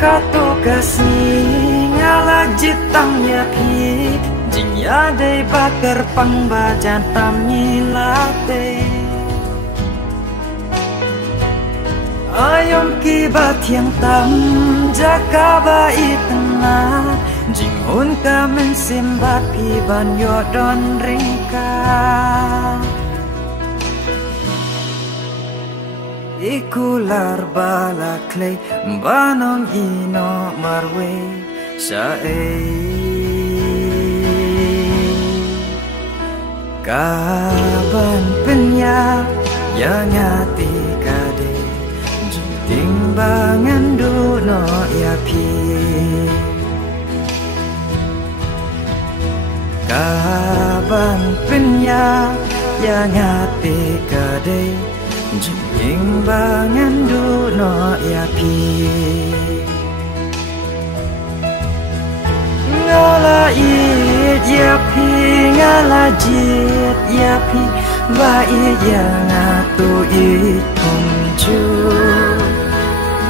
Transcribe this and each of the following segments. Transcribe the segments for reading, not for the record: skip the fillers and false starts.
katu kasih ngalah jitangnya pi jingya dei bakar pangbajan tamni late ayom kibat yang tam jaka bai tengah jinghun ka mensimbat pi ban yodon ringka ikular bala clay banong ino marwe sae kaban penya yang ngati kade timbangan duno ya pi kaban penya yang ngati kade timbangan duno ya pi ngala it ya pi ngala jit ya pi ba it ya ngatu it kumju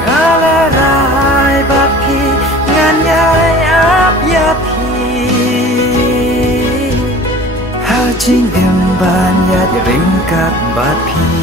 ngala rai ba pi nganyai ap ya pi ha jing em ban ya ringkat ba pi